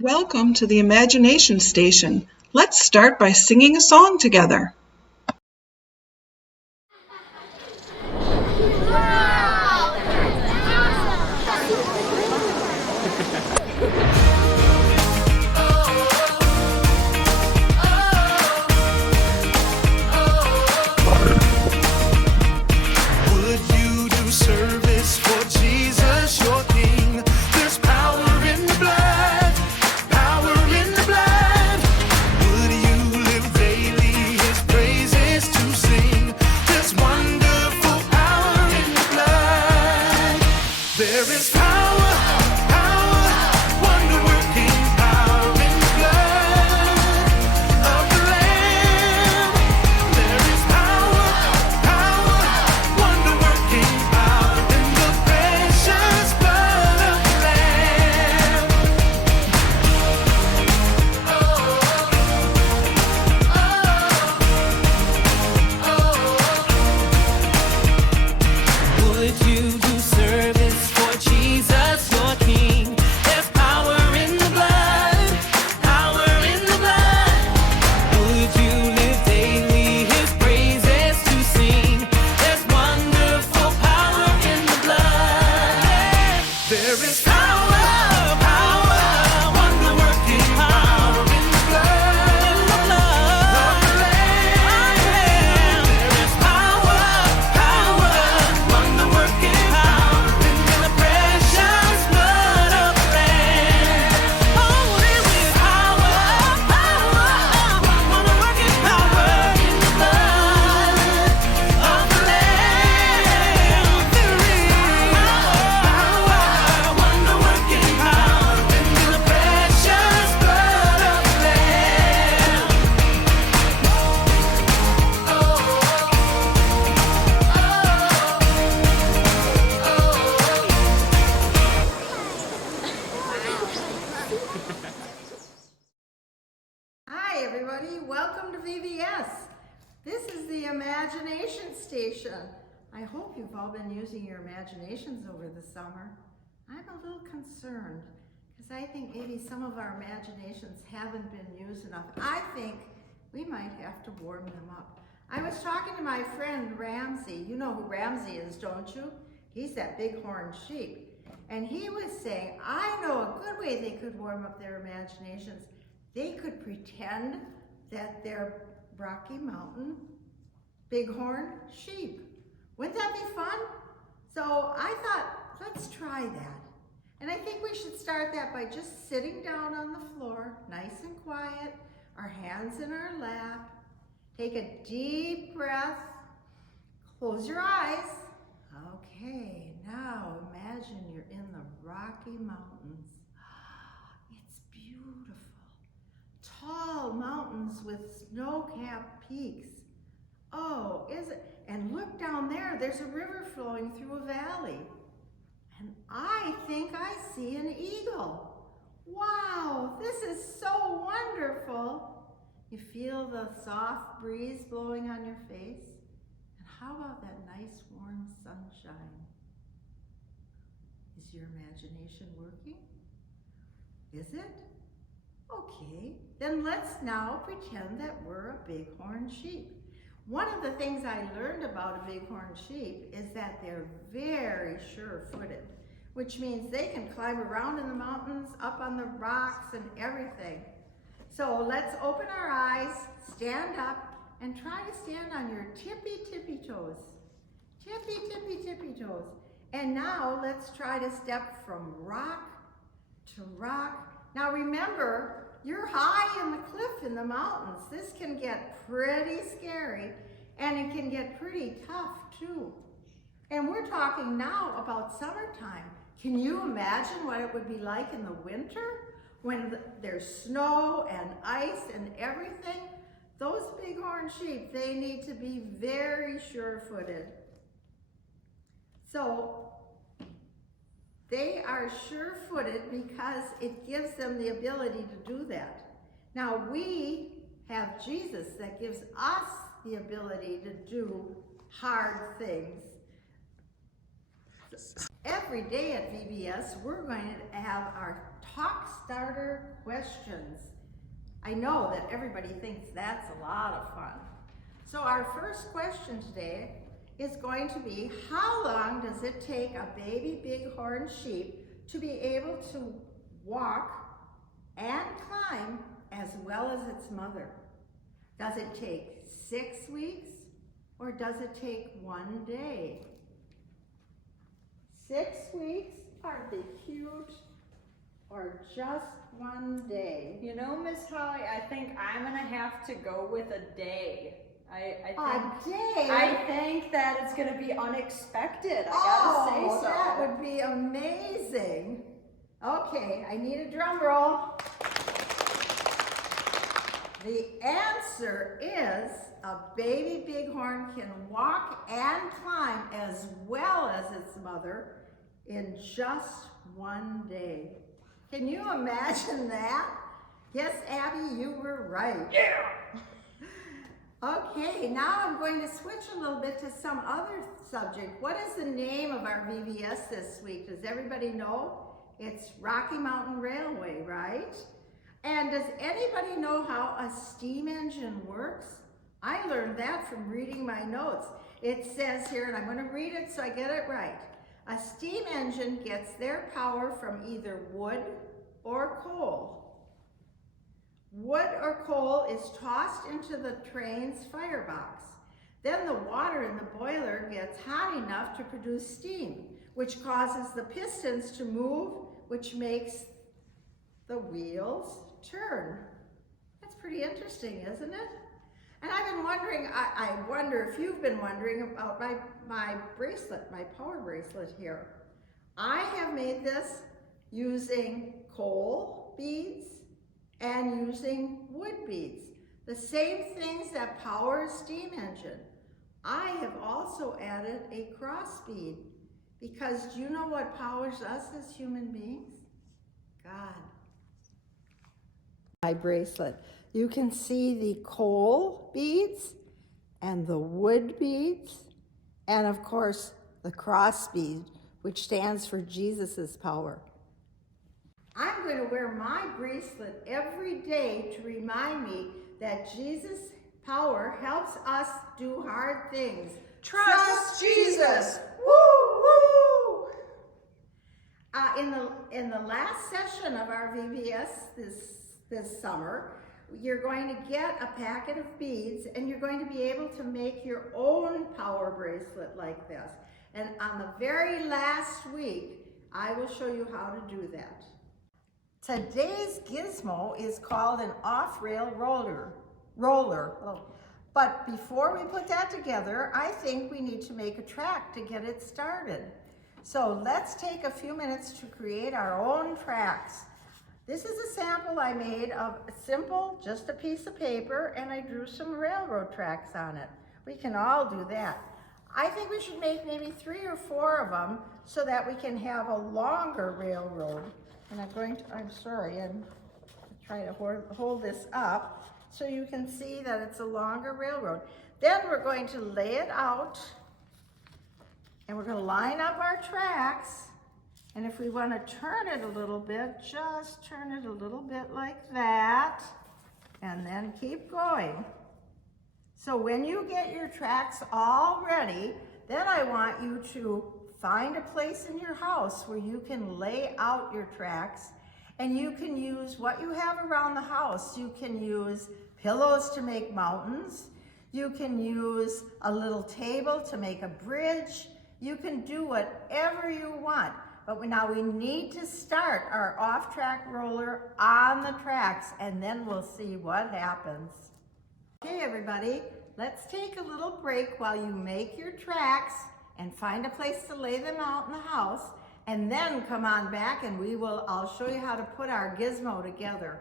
Welcome to the Imagination Station. Let's start by singing a song together. Would you do service for Jesus, your King? There's power in the blood, power in the blood. Would you live daily His praises to sing? There's wonderful power in the blood. There is power, power, wonder-working power in the blood of the Lamb. There is power, power, wonder-working power in the precious blood of the Lamb. Would you do service for Jesus, your King? There's power in the blood, power in the blood. Would you live daily His praises to sing? There's wonderful power in the blood. There is power, power, wonder-working power in the blood of the Lamb. There is power, power, wonder-working power in the precious blood of the Lamb. Oh, there is power, power, wonder-working power in the blood of the Lamb. There is power, wonder-working power in the precious blood of the Lamb. Hi everybody, welcome to VBS. This is the Imagination Station. I hope you've all been using your imaginations over the summer. I'm a little concerned because I think maybe some of our imaginations haven't been used enough. I think we might have to warm them up. I was talking to my friend Ramsey. You know who Ramsey is, don't you? He's that bighorn sheep. And he was saying, I know a good way they could warm up their imaginations. They could pretend that they're Rocky Mountain bighorn sheep. Wouldn't that be fun? So I thought, let's try that. And I think we should start that by just sitting down on the floor, nice and quiet, our hands in our lap. Take a deep breath. Close your eyes. Okay, now imagine you're in the Rocky Mountains. It's beautiful. Tall mountains with snow-capped peaks. Oh, is it? And look down there, there's a river flowing through a valley. And I think I see an eagle. Wow, this is so wonderful. You feel the soft breeze blowing on your face? And how about that nice warm sunshine? Is your imagination working? Is it? Okay, then let's now pretend that we're a bighorn sheep. One of the things I learned about a bighorn sheep is that they're very sure-footed, which means they can climb around in the mountains, up on the rocks and everything. So let's open our eyes, stand up, and try to stand on your tippy toes. Tippy toes. And now let's try to step from rock to rock. Now remember, you're high in the cliff in the mountains. This can get pretty scary, and it can get pretty tough too. And we're talking now about summertime. Can you imagine what it would be like in the winter when there's snow and ice and everything? Those bighorn sheep, they need to be very sure-footed. So they are sure-footed because it gives them the ability to do that. Now we have Jesus that gives us the ability to do hard things. Every day at VBS, we're going to have our talk starter questions. I know that everybody thinks that's a lot of fun. So our first question today is going to be, how long does it take a baby bighorn sheep to be able to walk and climb as well as its mother? Does it take 6 weeks or does it take 1 day? 6 weeks, are they cute? Or just 1 day? You know, Miss Holly, I think I'm gonna have to go with a day. A day? I think that it's gonna be unexpected. I gotta say so. That would be amazing. Okay, I need a drum roll. The answer is a baby bighorn can walk and climb as well as its mother in just 1 day. Can you imagine that? Yes, Abby, you were right. Yeah! Okay, now I'm going to switch a little bit to some other subject. What is the name of our VBS this week? Does everybody know? It's Rocky Mountain Railway, right? And does anybody know how a steam engine works? I learned that from reading my notes. It says here, and I'm going to read it so I get it right. A steam engine gets their power from either wood or coal. Wood or coal is tossed into the train's firebox. Then the water in the boiler gets hot enough to produce steam, which causes the pistons to move, which makes the wheels turn. That's pretty interesting, isn't it? And I've been wondering, I wonder if you've been wondering about my bracelet, my power bracelet here. I have made this using coal beads and using wood beads. The same things that power a steam engine. I have also added a cross bead because do you know what powers us as human beings? God. My bracelet. You can see the coal beads and the wood beads and of course the cross bead, which stands for Jesus's power. I'm going to wear my bracelet every day to remind me that Jesus' power helps us do hard things. Trust Jesus. Woo, woo! In the last session of our VBS this summer, you're going to get a packet of beads and you're going to be able to make your own power bracelet like this. And on the very last week, I will show you how to do that. Today's gizmo is called an off-rail roller. But before we put that together, I think we need to make a track to get it started. So let's take a few minutes to create our own tracks. This is a sample I made of simple, just a piece of paper, and I drew some railroad tracks on it. We can all do that. I think we should make maybe 3 or 4 of them so that we can have a longer railroad. And I'm try to hold this up so you can see that it's a longer railroad. Then we're going to lay it out and we're going to line up our tracks. And if we want to turn it a little bit, just turn it a little bit like that and then keep going. So when you get your tracks all ready, then I want you to find a place in your house where you can lay out your tracks and you can use what you have around the house. You can use pillows to make mountains. You can use a little table to make a bridge. You can do whatever you want. But now we need to start our off-track roller on the tracks and then we'll see what happens. Okay, everybody, let's take a little break while you make your tracks and find a place to lay them out in the house, and then come on back and I'll show you how to put our gizmo together.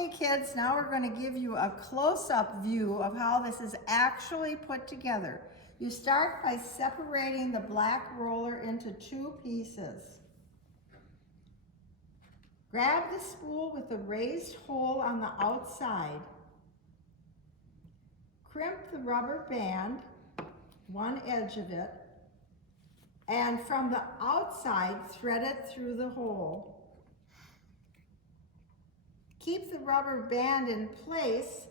Okay kids, now we're going to give you a close-up view of how this is actually put together. You start by separating the black roller into 2 pieces. Grab the spool with the raised hole on the outside. Crimp the rubber band, one edge of it, and from the outside, thread it through the hole. Keep the rubber band in place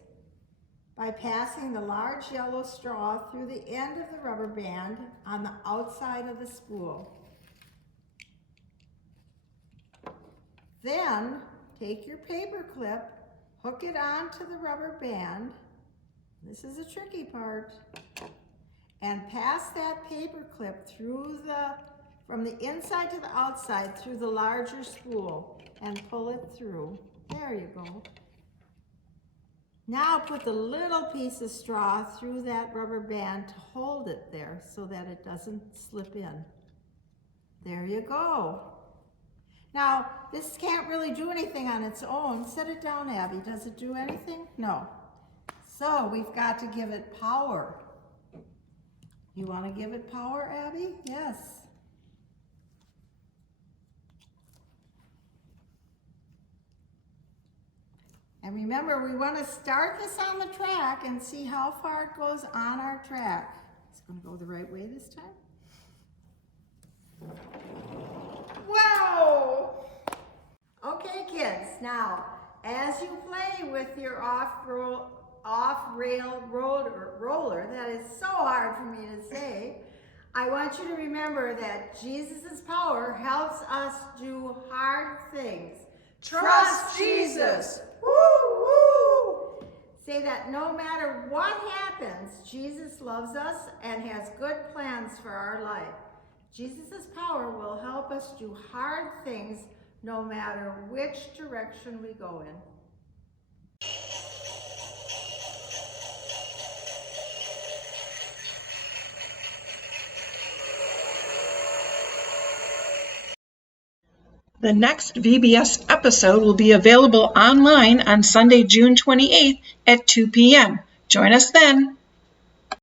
by passing the large yellow straw through the end of the rubber band on the outside of the spool. Then, take your paper clip, hook it onto the rubber band. This is the tricky part. And pass that paper clip from the inside to the outside through the larger spool and pull it through. There you go. Now put the little piece of straw through that rubber band to hold it there so that it doesn't slip in. There you go. Now, this can't really do anything on its own. Set it down, Abby. Does it do anything? No. So we've got to give it power. You want to give it power, Abby? Yes. And remember, we want to start this on the track and see how far it goes on our track. It's going to go the right way this time. Whoa! Okay, kids, now, as you play with your off-rail roller, that is so hard for me to say, I want you to remember that Jesus' power helps us do hard things. Trust Jesus. Woo, woo. Say that no matter what happens, Jesus loves us and has good plans for our life. Jesus' power will help us do hard things no matter which direction we go in. The next VBS episode will be available online on Sunday, June 28th at 2 p.m. Join us then.